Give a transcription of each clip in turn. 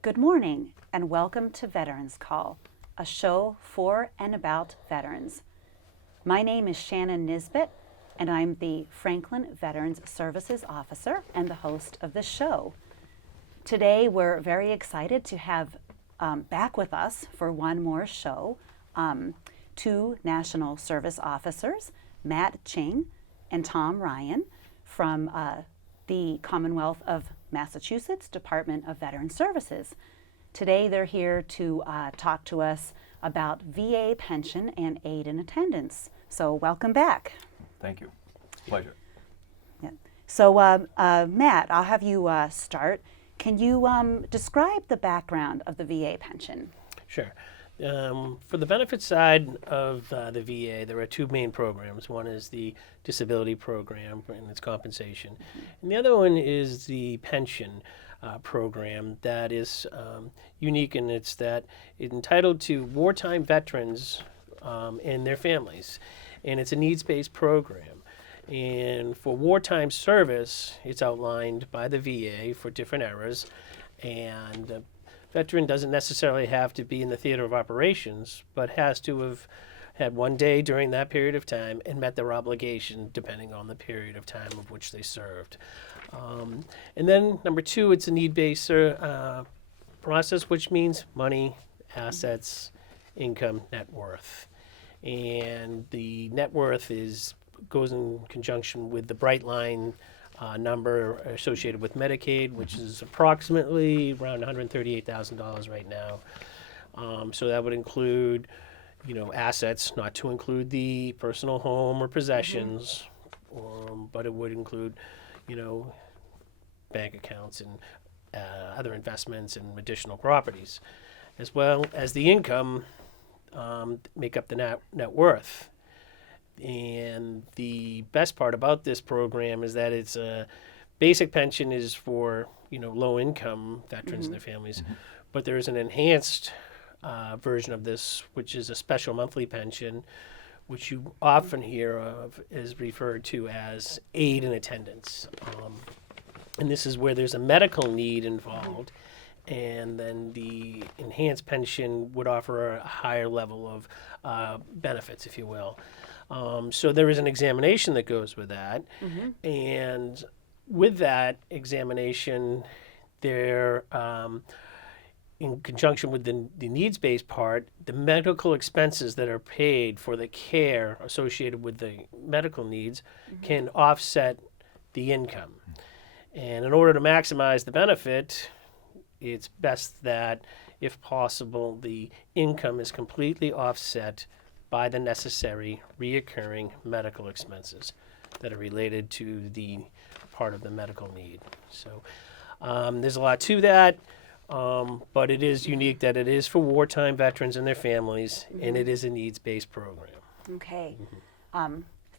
Good morning and welcome to Veterans Call, a show for and about veterans. My name is Shannon Nisbet and I'm the Franklin Veterans Services Officer and the host of this show. Today we're very excited to have back with us for one more show two National Service Officers, Matt Ching and Tom Ryan from the Commonwealth of Massachusetts Department of Veteran Services. Today they're here to talk to us about VA pension and aid in attendance. So welcome back. Thank you. Pleasure. Yeah. So Matt, I'll have you start. Can you describe the background of the VA pension? Sure. For the benefit side of the VA, there are two main programs. One is the disability program and its compensation, and the other one is the pension program that is unique in its that it's entitled to wartime veterans and their families, and it's a needs-based program. And for wartime service, it's outlined by the VA for different eras, and veteran doesn't necessarily have to be in the theater of operations, but has to have had one day during that period of time and met their obligation depending on the period of time of which they served. And then number two, it's a need-based process, which means money, assets, income, net worth. And the net worth goes in conjunction with the bright line number associated with Medicaid, which is approximately around $138,000 right now. So that would include, assets, not to include the personal home or possessions, but it would include, bank accounts and other investments and additional properties, as well as the income make up the net worth. And the best part about this program is that it's a basic pension is for low income veterans and their families, but there is an enhanced version of this, which is a special monthly pension, which you often hear of is referred to as aid in attendance, and this is where there's a medical need involved, and then the enhanced pension would offer a higher level of benefits, if you will. So there is an examination that goes with that, and with that examination, there, in conjunction with the needs-based part, the medical expenses that are paid for the care associated with the medical needs can offset the income. And in order to maximize the benefit, it's best that, if possible, the income is completely offset by the necessary reoccurring medical expenses that are related to the part of the medical need. So there's a lot to that, but it is unique that it is for wartime veterans and their families, and it is a needs-based program. Okay.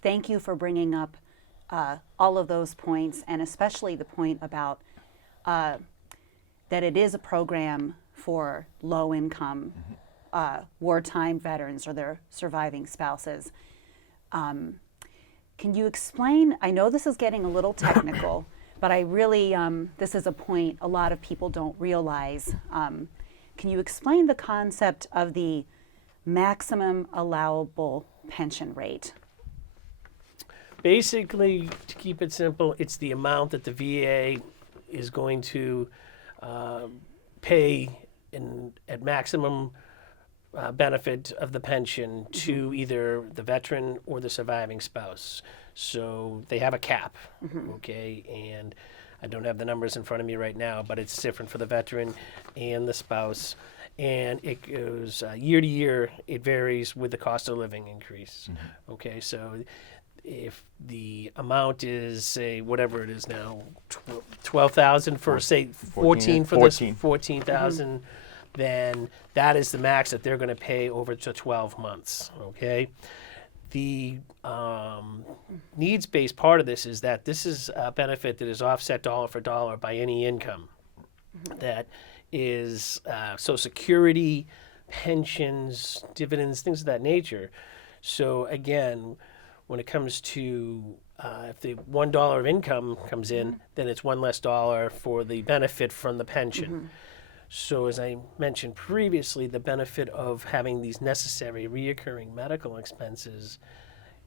Thank you for bringing up all of those points, and especially the point about that it is a program for low-income wartime veterans or their surviving spouses. Can you explain, I know this is getting a little technical, but I really, this is a point a lot of people don't realize. Can you explain the concept of the maximum allowable pension rate? Basically, to keep it simple, it's the amount that the VA is going to pay at maximum benefit of the pension to either the veteran or the surviving spouse. So they have a cap, okay? And I don't have the numbers in front of me right now, but it's different for the veteran and the spouse. And it goes year to year, it varies with the cost of living increase. Okay, so if the amount is, say, whatever it is now, 12,000 for, say, 14 for this 14,000, then that is the max that they're going to pay over to 12 months, okay? The needs-based part of this is that this is a benefit that is offset dollar for dollar by any income that is Social Security, pensions, dividends, things of that nature. So again, when it comes to if the $1 of income comes in, then it's one less dollar for the benefit from the pension. So as I mentioned previously, the benefit of having these necessary reoccurring medical expenses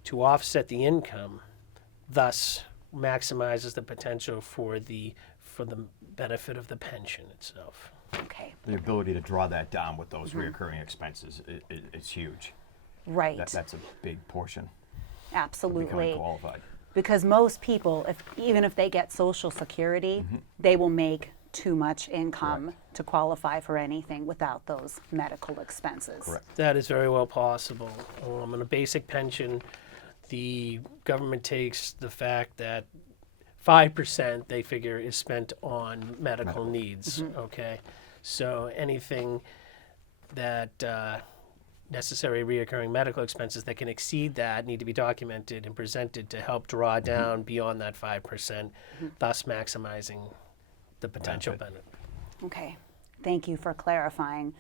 to offset the income, thus maximizes the potential for the benefit of the pension itself. Okay. The ability to draw that down with those reoccurring expenses is huge. Right. That's a big portion of Absolutely. becoming qualified. Because most people, even if they get Social Security, they will make too much income to qualify for anything without those medical expenses. Correct. That is very well possible. On a basic pension, the government takes the fact that 5% they figure is spent on medical needs. Okay, so anything that necessary reoccurring medical expenses that can exceed that need to be documented and presented to help draw down beyond that 5%, thus maximizing the potential benefit. Okay. Thank you for clarifying.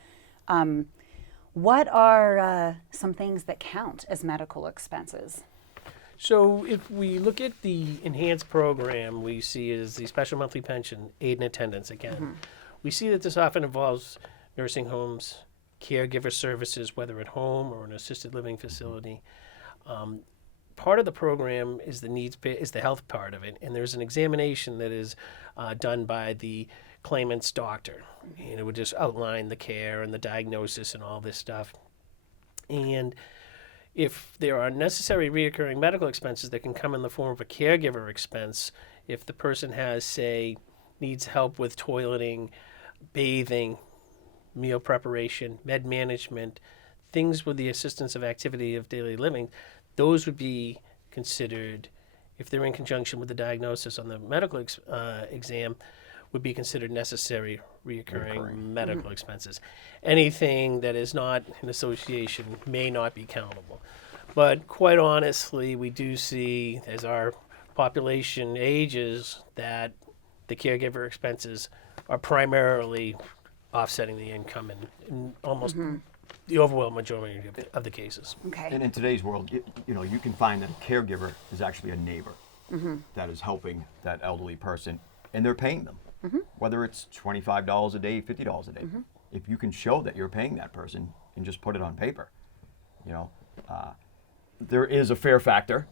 What are some things that count as medical expenses? So if we look at the enhanced program, we see is the special monthly pension, aid and attendance again. We see that this often involves nursing homes, caregiver services, whether at home or an assisted living facility. Part of the program is the health part of it, and there's an examination that is done by the claimant's doctor, and it would just outline the care and the diagnosis and all this stuff. And if there are necessary reoccurring medical expenses that can come in the form of a caregiver expense, if the person has, say, needs help with toileting, bathing, meal preparation, med management, things with the assistance of activity of daily living, those would be considered, if they're in conjunction with the diagnosis on the medical exam, would be considered necessary reoccurring medical expenses. Anything that is not in association may not be countable. But quite honestly, we do see, as our population ages, that the caregiver expenses are primarily offsetting the income in almost the overwhelming majority of the cases. Okay. And in today's world, you can find that a caregiver is actually a neighbor that is helping that elderly person, and they're paying them, whether it's $25 a day, $50 a day. If you can show that you're paying that person and just put it on paper, there is a fair factor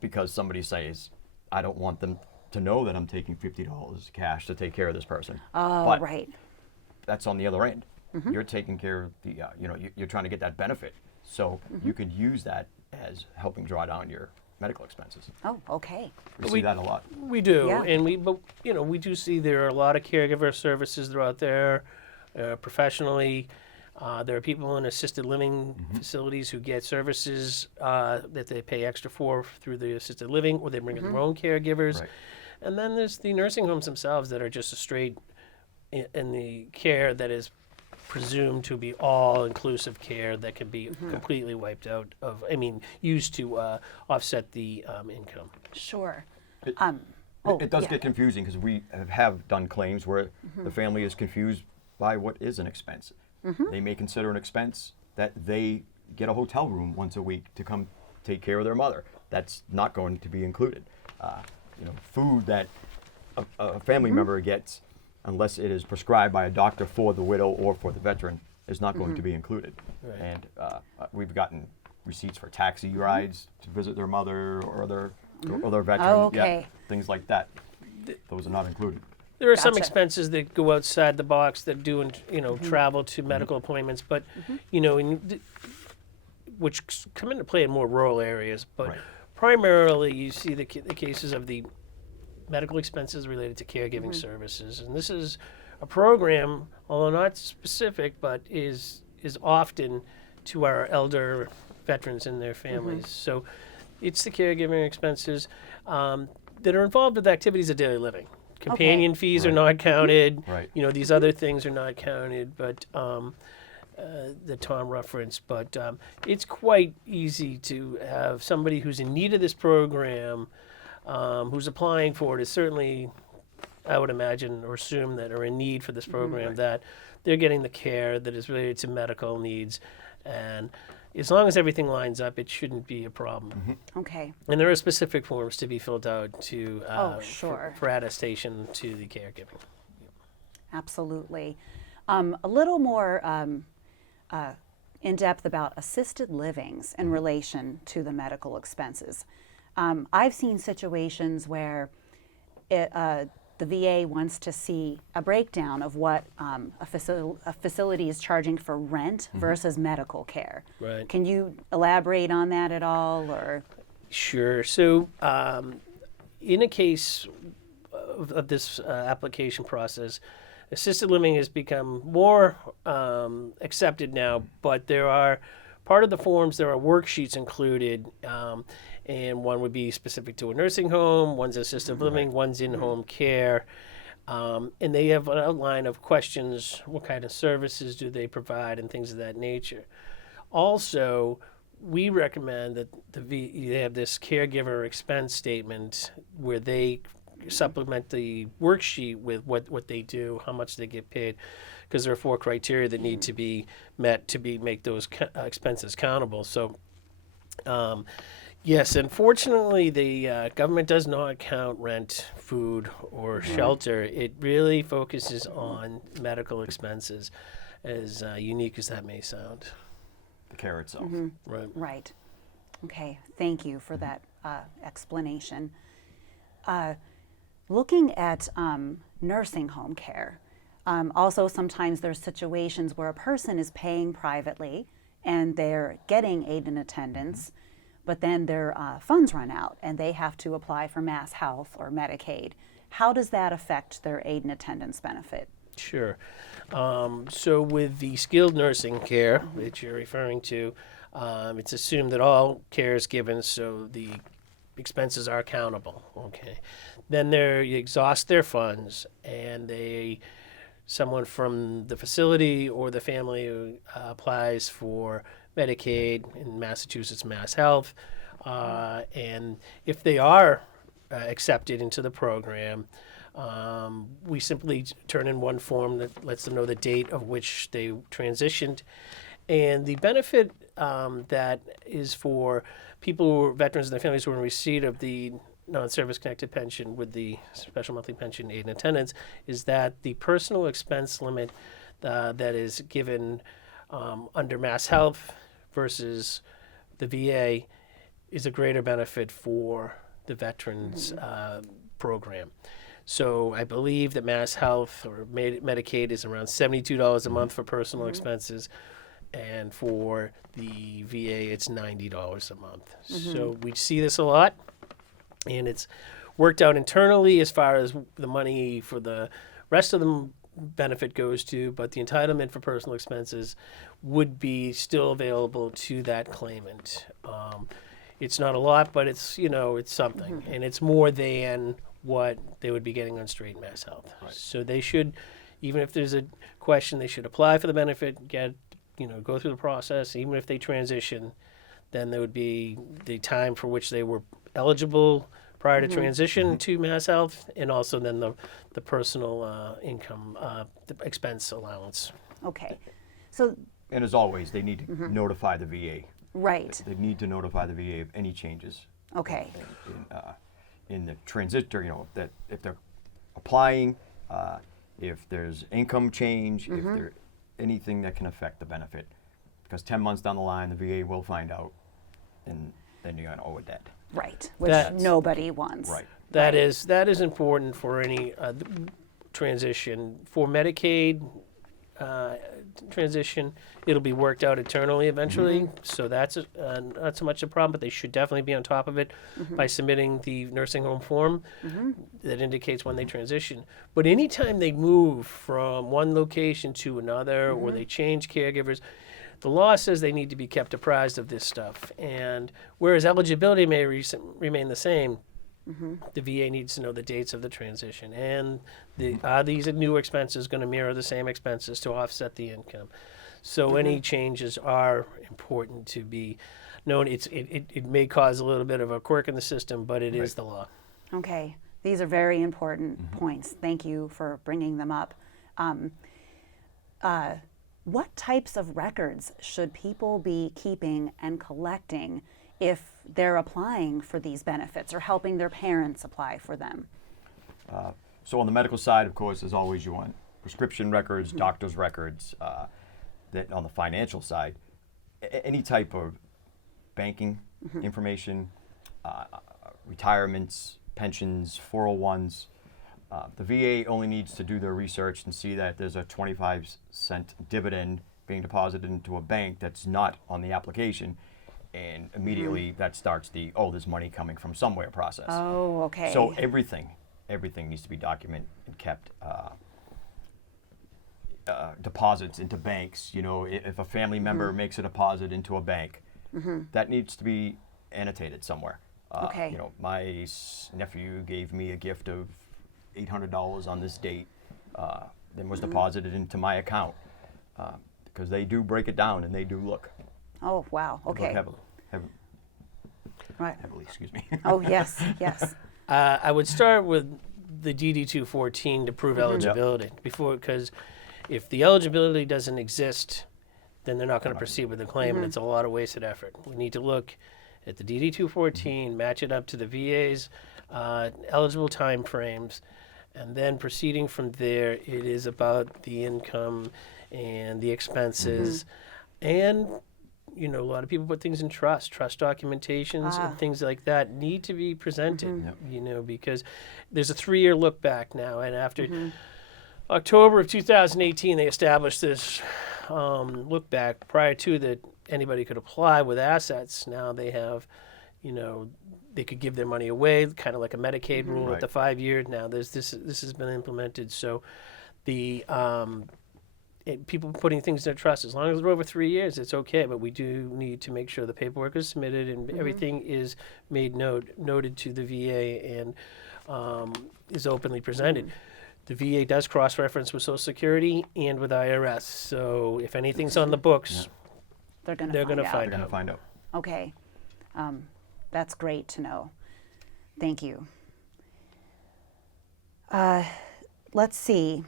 because somebody says, I don't want them to know that I'm taking $50 cash to take care of this person. Oh, But right. that's on the other end. You're taking care of the, you're trying to get that benefit. So you could use that as helping draw down your medical expenses. Oh, okay. We see that a lot. We do, Yeah. and we do see there are a lot of caregiver services that are out there professionally. There are people in assisted living facilities who get services that they pay extra for through the assisted living, or they bring in their own caregivers. Right. And then there's the nursing homes themselves that are just a straight in the care that is presumed to be all-inclusive care that can be completely wiped out of, used to offset the income. Sure. It Oh, does yeah. get confusing because we have done claims where the family is confused by what is an expense. They may consider an expense that they get a hotel room once a week to come take care of their mother. That's not going to be included. Food that a family member gets, unless it is prescribed by a doctor for the widow or for the veteran, is not going to be included. Right. And we've gotten receipts for taxi rides to visit their mother or other veteran. Oh, okay. Things like that. Those are not included. There are some Gotcha. expenses that go outside the box that do, travel to medical appointments, but, which come into play in more rural areas. But Right. primarily, you see the cases of the medical expenses related to caregiving services, and this is a program, although not specific, but is often to our elder veterans and their families. So, it's the caregiving expenses that are involved with activities of daily living. Companion fees are not counted. Right. These other things are not counted, but that Tom referenced. But it's quite easy to have somebody who's in need of this program, who's applying for it, is certainly, I would imagine or assume, that are in need for this program, that they're getting the care that is related to medical needs. And as long as everything lines up, it shouldn't be a problem. Okay. And there are specific forms to be filled out to Oh, sure. for attestation to the caregiving. Absolutely. A little more in depth about assisted livings in relation to the medical expenses. I've seen situations where the VA wants to see a breakdown of what a facility is charging for rent versus medical care. Right. Can you elaborate on that at all, or? Sure. So, in a case of this application process, assisted living has become more accepted now, but there are part of the forms, there are worksheets included, and one would be specific to a nursing home, one's assisted living, one's in-home care. And they have an outline of questions, what kind of services do they provide, and things of that nature. Also, we recommend that they have this caregiver expense statement where they supplement the worksheet with what they do, how much they get paid, because there are 4 criteria that need to be met to make those expenses countable. So, yes, unfortunately, the government does not count rent, food, or shelter. It really focuses on medical expenses, as unique as that may sound. The care itself. Right. Right. Okay, thank you for that explanation. Looking at nursing home care, also sometimes there's situations where a person is paying privately and they're getting aid and attendance, but then their funds run out and they have to apply for Mass Health or Medicaid. How does that affect their aid and attendance benefit? Sure. So with the skilled nursing care that you're referring to, it's assumed that all care is given, so the expenses are accountable. Okay. Then you exhaust their funds, and someone from the facility or the family applies for Medicaid in Massachusetts Mass Health, and if they are accepted into the program, we simply turn in one form that lets them know the date of which they transitioned. And the benefit that is for people who are veterans and their families who are in receipt of the non-service connected pension with the special monthly pension aid and attendance is that the personal expense limit that is given under Mass Health versus the VA is a greater benefit for the veterans program. So I believe that Mass Health or Medicaid is around $72 a month for personal expenses, and for the VA it's $90 a month. So we see this a lot, and it's worked out internally as far as the money for the rest of the benefit goes to, but the entitlement for personal expenses would be still available to that claimant. It's not a lot, but it's something, and it's more than what they would be getting on straight Mass Health. Right. So they should, even if there's a question, they should apply for the benefit, go through the process. Even if they transition, then there would be the time for which they were eligible prior to transition to Mass Health, and also then the personal income, the expense allowance. Okay, so And as always, they need to notify the VA. right. They need to notify the VA of any changes Okay. in the transitor, that if they're applying, if there's income change, if there's anything that can affect the benefit. Because 10 months down the line, the VA will find out, and then you're going to owe a debt. Right, which That's- nobody wants. Right. That is important for any transition. For Medicaid transition, it'll be worked out internally eventually. So that's not so much a problem, but they should definitely be on top of it by submitting the nursing home form that indicates when they transition. But anytime they move from one location to another, or they change caregivers, the law says they need to be kept apprised of this stuff. And whereas eligibility may remain the same, the VA needs to know the dates of the transition, and are these new expenses going to mirror the same expenses to offset the income? So any changes are important to be known. It may cause a little bit of a quirk in the system, but it is the law. Okay, these are very important points. Thank you for bringing them up. What types of records should people be keeping and collecting if they're applying for these benefits or helping their parents apply for them? So on the medical side, of course, as always, you want prescription records, doctor's records, that on the financial side, any type of banking information, retirements, pensions, 401s. The VA only needs to do their research and see that there's a 25-cent dividend being deposited into a bank that's not on the application, and immediately that starts the, oh, there's money coming from somewhere process. Oh, okay. So everything needs to be documented and kept. Deposits into banks. You know, if a family member makes a deposit into a bank, that needs to be annotated somewhere. Okay. You know, my nephew gave me a gift of $800 on this date, then was deposited into my account, because they do break it down and they do look. Oh, wow. Look Okay. heavily, Right. heavily, excuse me. Oh, yes, yes. I would start with the DD 214 to prove eligibility before, because if the eligibility doesn't exist, then they're not going to proceed with the claim, and it's a lot of wasted effort. We need to look at the DD 214, match it up to the VA's eligible time frames, and then proceeding from there, it is about the income and the expenses, and you know, a lot of people put things in trust documentations and things like that need to be presented, you know, because there's a 3-year look back now, and after October of 2018, they established this look back. Prior to that, anybody could apply with assets. Now they have, you know, they could give their money away, kind of like a Medicaid rule at Right. the 5 years. Now this has been implemented. So the people putting things in their trust, as long as they're over 3 years, it's okay. But we do need to make sure the paperwork is submitted and everything is made noted to the VA and is openly presented. The VA does cross-reference with Social Security and with IRS. So if anything's on the books, They're going they're to going to find find They're out. going to find out. Okay. That's great to know. Thank you. Let's see.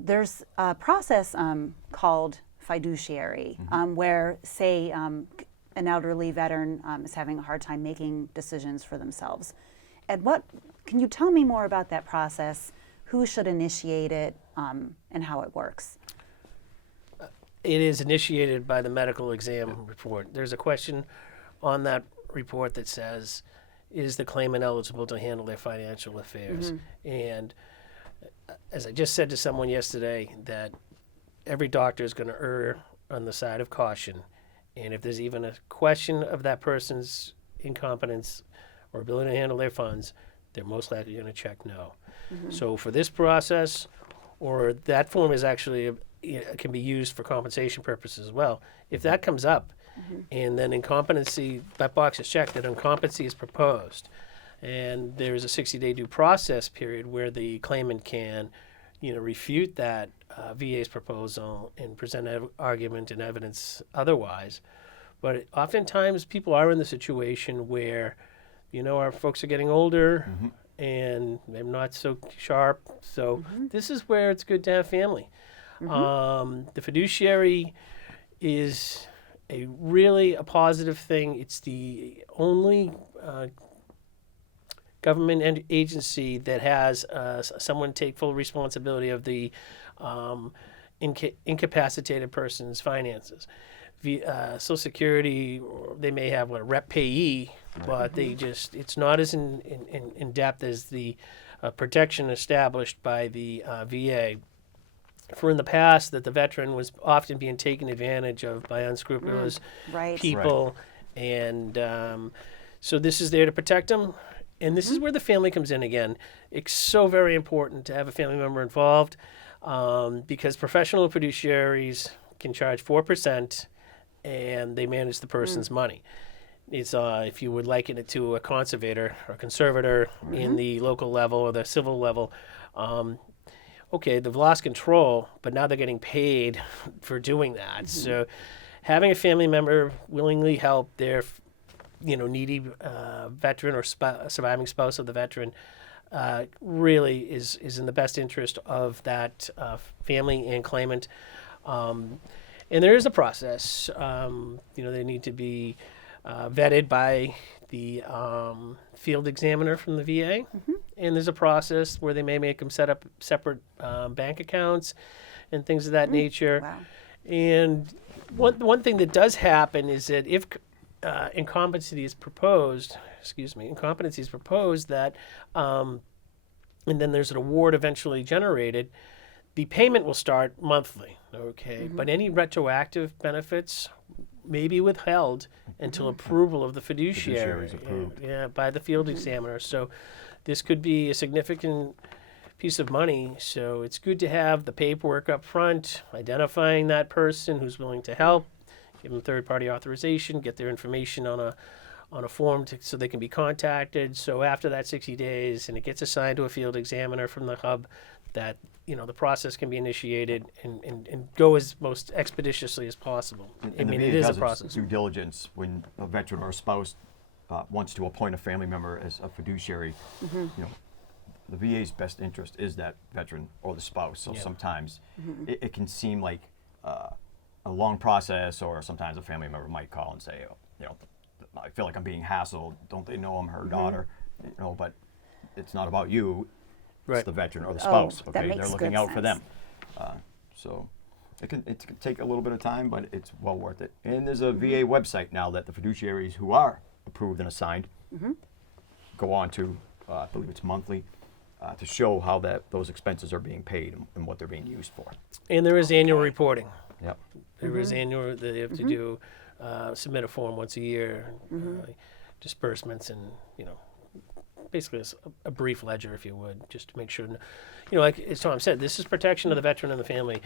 There's a process called fiduciary where, say, an elderly veteran is having a hard time making decisions for themselves. Can you tell me more about that process? Who should initiate it and how it works? It is initiated by the medical exam report. There's a question on that report that says, is the claimant eligible to handle their financial affairs? And as I just said to someone yesterday, that every doctor is going to err on the side of caution. And if there's even a question of that person's incompetence or ability to handle their funds, they're most likely going to check no. So for this process, or that form is actually can be used for compensation purposes as well. If that comes up, and then incompetency, that box is checked, that incompetency is proposed, and there is a 60-day due process period where the claimant can, you know, refute that VA's proposal and present argument and evidence otherwise. But oftentimes people are in the situation where, you know, our folks are getting older and they're not so sharp. So this is where it's good to have family. The fiduciary is a positive thing. It's the only government agency that has someone take full responsibility of the incapacitated person's finances. Social Security, they may have a rep payee, but it's not as in depth as the protection established by the VA. For in the past, that the veteran was often being taken advantage of by unscrupulous Right. people, and so this is there to protect them. And this is where the family comes in again. It's so very important to have a family member involved, because professional fiduciaries can charge 4%, and they manage the person's money. It's if you would liken it to a conservator or conservator in the local level or the civil level. Okay, they've lost control, but now they're getting paid for doing that. So having a family member willingly help their, you know, needy veteran or surviving spouse of the veteran really is in the best interest of that family and claimant. And there is a process. You know, they need to be vetted by the field examiner from the VA, and there's a process where they may make them set up separate bank accounts and things of that nature. Wow. And one thing that does happen is that if incompetency is proposed, that, and then there's an award eventually generated, the payment will start monthly, okay? But any retroactive benefits may be withheld until approval of the fiduciary. Fiduciary's approved. Yeah, by the field examiner. So this could be a significant piece of money. So it's good to have the paperwork up front, identifying that person who's willing to help, give them third-party authorization, get their information on a form so they can be contacted. So after that 60 days, and it gets assigned to a field examiner from the hub, that the process can be initiated and go as most expeditiously as possible. And the it VA is a does its process. due diligence when a veteran or a spouse wants to appoint a family member as a fiduciary. The VA's best interest is that veteran or the spouse. So Yeah. sometimes it can seem like a long process, or sometimes a family member might call and say, I feel like I'm being hassled. Don't they know I'm her daughter? But it's not about you. Right. It's the veteran or the spouse. that Okay, makes they're looking good out for them. sense. So it can take a little bit of time, but it's well worth it. And there's a VA website now that the fiduciaries who are approved and assigned go on to, I believe it's monthly, to show how those expenses are being paid and what they're being used for. And there is annual reporting. Yep. There is annual, they have to do, submit a form once a year, disbursements and, basically a brief ledger, if you would, just to make sure, like as Tom said, this is protection of the veteran and the family.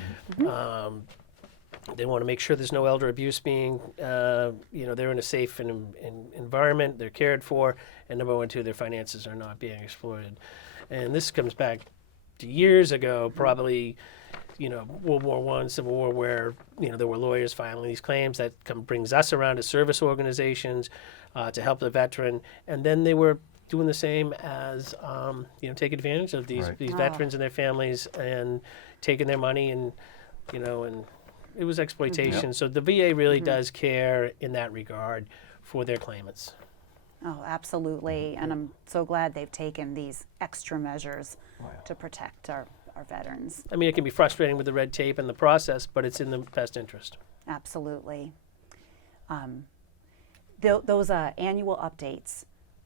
They want to make sure there's no elder abuse being, they're in a safe environment, they're cared for, and number one, too, their finances are not being exploited. And this comes back to years ago, probably, World War I, Civil War, where, there were lawyers filing these claims that brings us around to service organizations to help the veteran. And then they were doing the same as, take advantage of these Right. veterans and their families and taking their money and it was exploitation. So the VA really does care in that regard for their claimants. Oh, absolutely. And I'm so glad they've taken these extra measures Oh, yeah. to protect our veterans. I mean, it can be frustrating with the red tape and the process, but it's in the best interest. Absolutely. Those annual updates,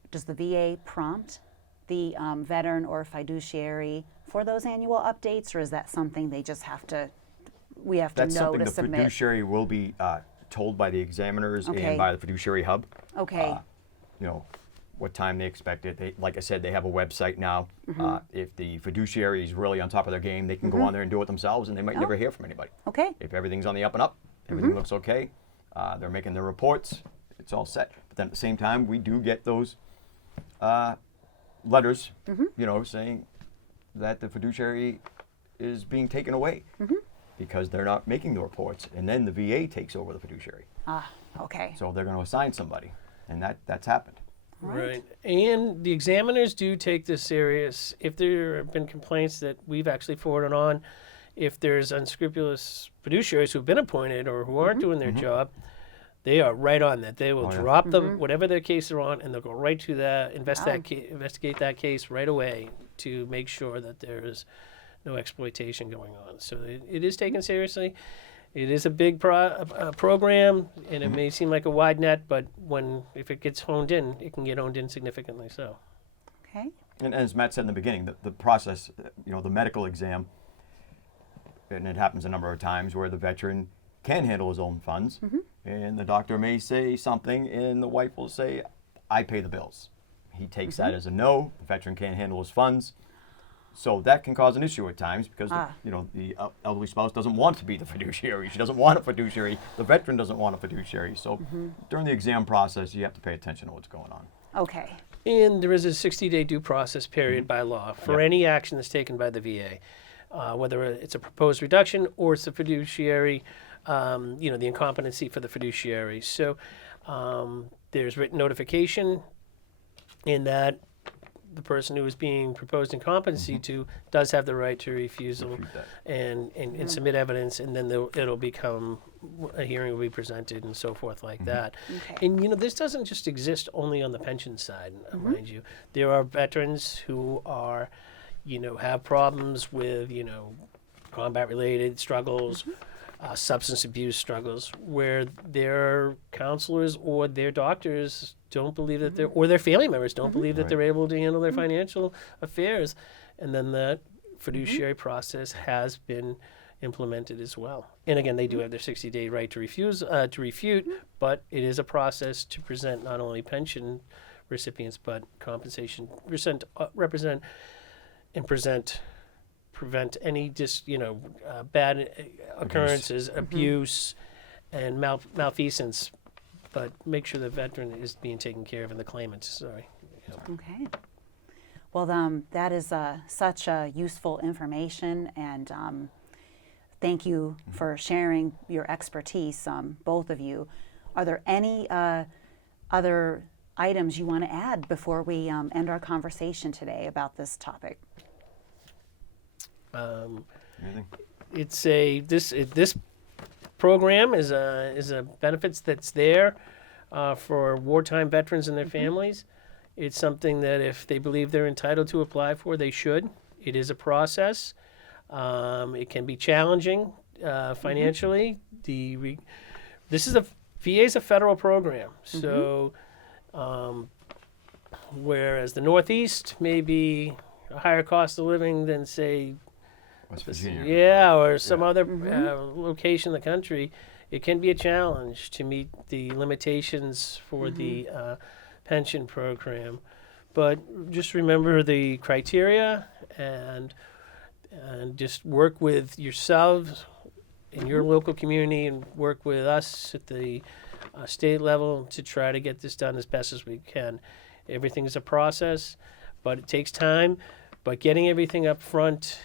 does the VA prompt the veteran or fiduciary for those annual updates, or is that something they just we have to That's know something to the submit? fiduciary will be told by the examiners Okay. and by the fiduciary hub. Okay. What time they expect it. Like I said, they have a website now. If the fiduciary is really on top of their game, they can go on there and do it themselves, and they might never hear from anybody. Okay. If everything's on the up and up, everything looks okay, they're making their reports, it's all set. But then at the same time, we do get those letters, saying that the fiduciary is being taken away because they're not making the reports, and then the VA takes over the fiduciary. Okay. So they're going to assign somebody, and that's happened. Right. And the examiners do take this serious. If there have been complaints that we've actually forwarded on, if there's unscrupulous fiduciaries who've been appointed or who aren't doing their job, they are right on that. They will Oh, yeah. drop them, whatever their case they're on, and they'll go right to that, investigate that case right away to make sure that there is no exploitation going on. So it is taken seriously. It is a big program, and it may seem like a wide net, but if it gets honed in, it can get honed in significantly. So, Okay. And as Matt said in the beginning, the process, the medical exam, and it happens a number of times where the veteran can handle his own funds, and the doctor may say something, and the wife will say, I pay the bills. He takes that as a no. The veteran can't handle his funds. So that can cause an issue at times because the elderly spouse doesn't want to be the fiduciary. She doesn't want a fiduciary. The veteran doesn't want a fiduciary. So during the exam process, you have to pay attention to what's going on. Okay. and there is a 60-day due process period by law for any action that's taken by the VA, whether it's a proposed reduction or it's a fiduciary, the incompetency for the fiduciary. So there's written notification in that the person who is being proposed incompetency to does have the right to refusal Refute that. and submit evidence, and then it'll become a hearing will be presented and so forth like that. Okay. And this doesn't just exist only on the pension side, mind you. There are veterans who are, have problems with, combat-related struggles, substance abuse struggles, where their counselors or their doctors don't believe that they're, or their family members don't believe that Right. they're able to handle their financial affairs, and then that fiduciary process has been implemented as well. And again, they do have their 60-day right to refute, but it is a process to present not only pension recipients but compensation, represent and prevent any bad occurrences, abuse, and malfeasance, but make sure the veteran is being taken care of and the claimant. Sorry. Okay. Well, that is such useful information, and thank you for sharing your expertise, both of you. Are there any other items you want to add before we end our conversation today about this topic? Anything? It's this program is a benefits that's there for wartime veterans and their families. It's something that if they believe they're entitled to apply for, they should. It is a process. It can be challenging financially. This is VA is a federal program, so whereas the Northeast may be a higher cost of living than say West Virginia. yeah, or some other location in the country, it can be a challenge to meet the limitations for the pension program. But just remember the criteria and just work with yourselves in your local community and work with us at the state level to try to get this done as best as we can. Everything's a process, but it takes time. But getting everything up front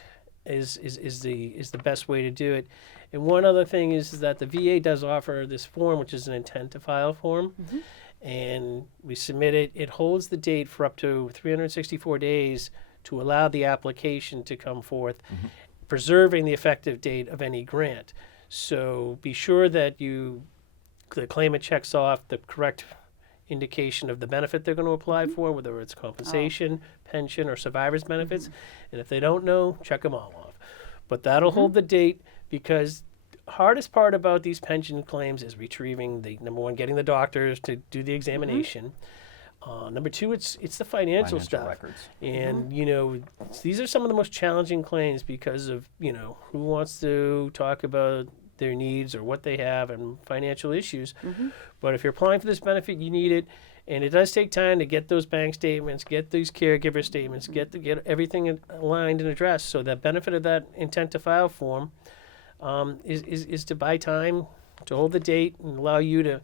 is the best way to do it. And one other thing is that the VA does offer this form, which is an intent to file form, and we submit it. It holds the date for up to 364 days to allow the application to come forth, preserving the effective date of any grant. So be sure that the claimant checks off the correct indication of the benefit they're going to apply for, whether it's compensation, pension, or survivor's benefits. And if they don't know, check them all off. But that'll hold the date, because hardest part about these pension claims is retrieving number one, getting the doctors to do the examination. Number two, it's the financial stuff. records. And, these are some of the most challenging claims because of, who wants to talk about their needs or what they have and financial issues. But if you're applying for this benefit, you need it. And it does take time to get those bank statements, get these caregiver statements, get everything aligned and addressed. So the benefit of that intent to file form is to buy time, to hold the date, and allow you to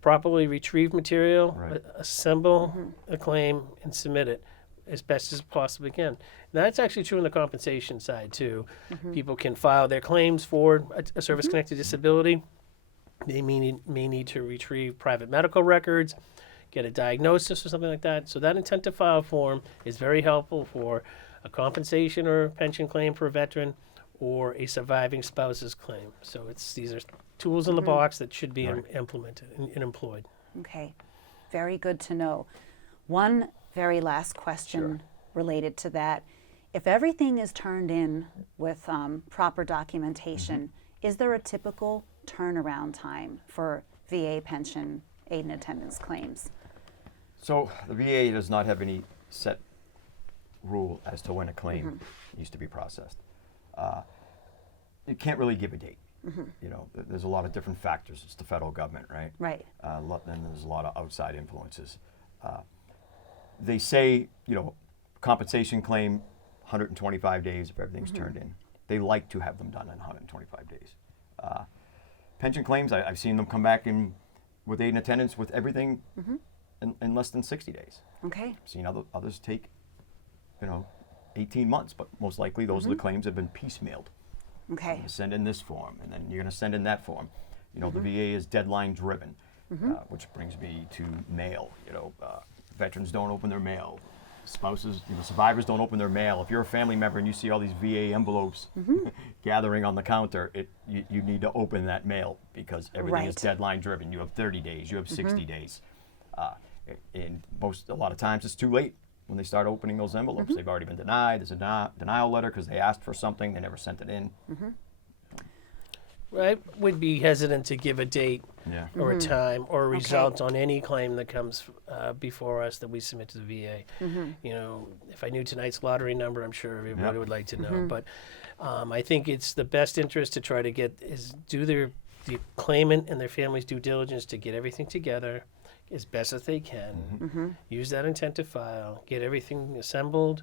properly retrieve material, Right. assemble a claim, and submit it as best as possibly can. And that's actually true on the compensation side too. People can file their claims for a service-connected disability. They may need to retrieve private medical records, get a diagnosis or something like that. So that intent to file form is very helpful for a compensation or pension claim for a veteran or a surviving spouse's claim. So these are tools in the box that should be implemented and employed. Okay, very good to know. One very last question related to that. If everything is turned in with proper documentation, is there a typical turnaround time for VA pension aid and attendance claims? So the VA does not have any set rule as to when a claim needs to be processed. You can't really give a date. There's a lot of different factors. It's the federal government, right? Right. Then there's a lot of outside influences. They say, compensation claim, 125 days if everything's turned in. They like to have them done in 125 days. Pension claims, I've seen them come back with aid and attendance with everything in less than 60 days. Okay. I've seen others take, 18 months, but most likely those are the claims that have been piecemealed. Okay. You send in this form, and then you're going to send in that form. The VA is deadline driven, which brings me to mail. Veterans don't open their mail spouses, survivors don't open their mail. If you're a family member and you see all these VA envelopes gathering on the counter, you need to open that mail because everything is Right. deadline driven. You have 30 days, you have 60 days. And a lot of times it's too late when they start opening those envelopes. They've already been denied. There's a denial letter because they asked for something, they never sent it in. I would be hesitant to give a date Yeah. or a time or a result on any claim that comes before us that we submit to the VA. If I knew tonight's lottery number, I'm sure everybody would like to know. But I think it's the best interest to try to do the claimant and their family's due diligence to get everything together as best as they can. Use that intent to file, get everything assembled,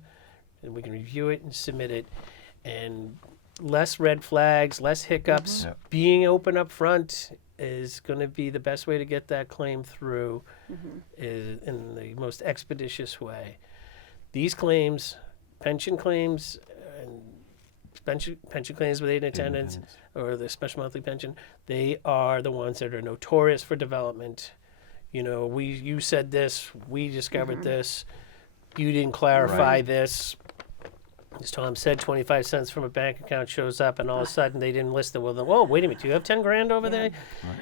and we can review it and submit it. And less red flags, less hiccups. Yep. Being open up front is going to be the best way to get that claim through is in the most expeditious way. These claims, pension claims, and pension claims with aid and attendance, or the special monthly pension, they are the ones that are notorious for development. You said this, we discovered this, you didn't clarify Right. this. As Tom said, 25 cents from a bank account shows up, and all of a sudden they didn't list it. Well, then, whoa, wait a minute, do you have 10 grand over there?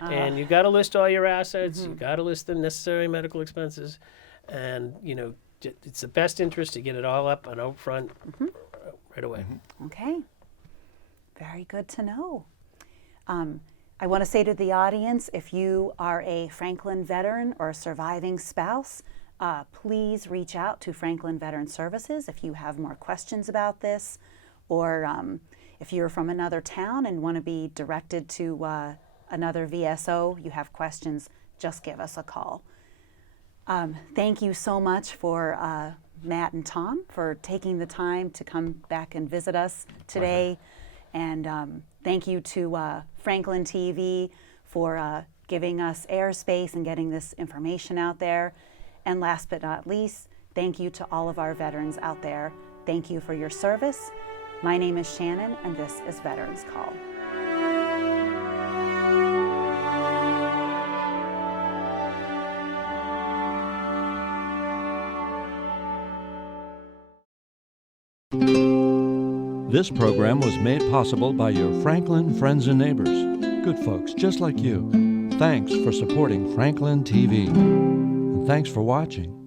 And you got to list all your assets. You got to list the necessary medical expenses, and it's the best interest to get it all up and out front right away. Okay. Very good to know. I want to say to the audience, if you are a Franklin veteran or a surviving spouse, please reach out to Franklin Veteran Services if you have more questions about this, or if you're from another town and want to be directed to another VSO, you have questions, just give us a call. Thank you so much for Matt and Tom for taking the time to come back and visit us today. And thank you to Franklin TV for giving us airspace and getting this information out there. And last but not least, thank you to all of our veterans out there. Thank you for your service. My name is Shannon, and this is Veterans Call. This program was made possible by your Franklin friends and neighbors, good folks just like you. Thanks for supporting Franklin TV. And thanks for watching.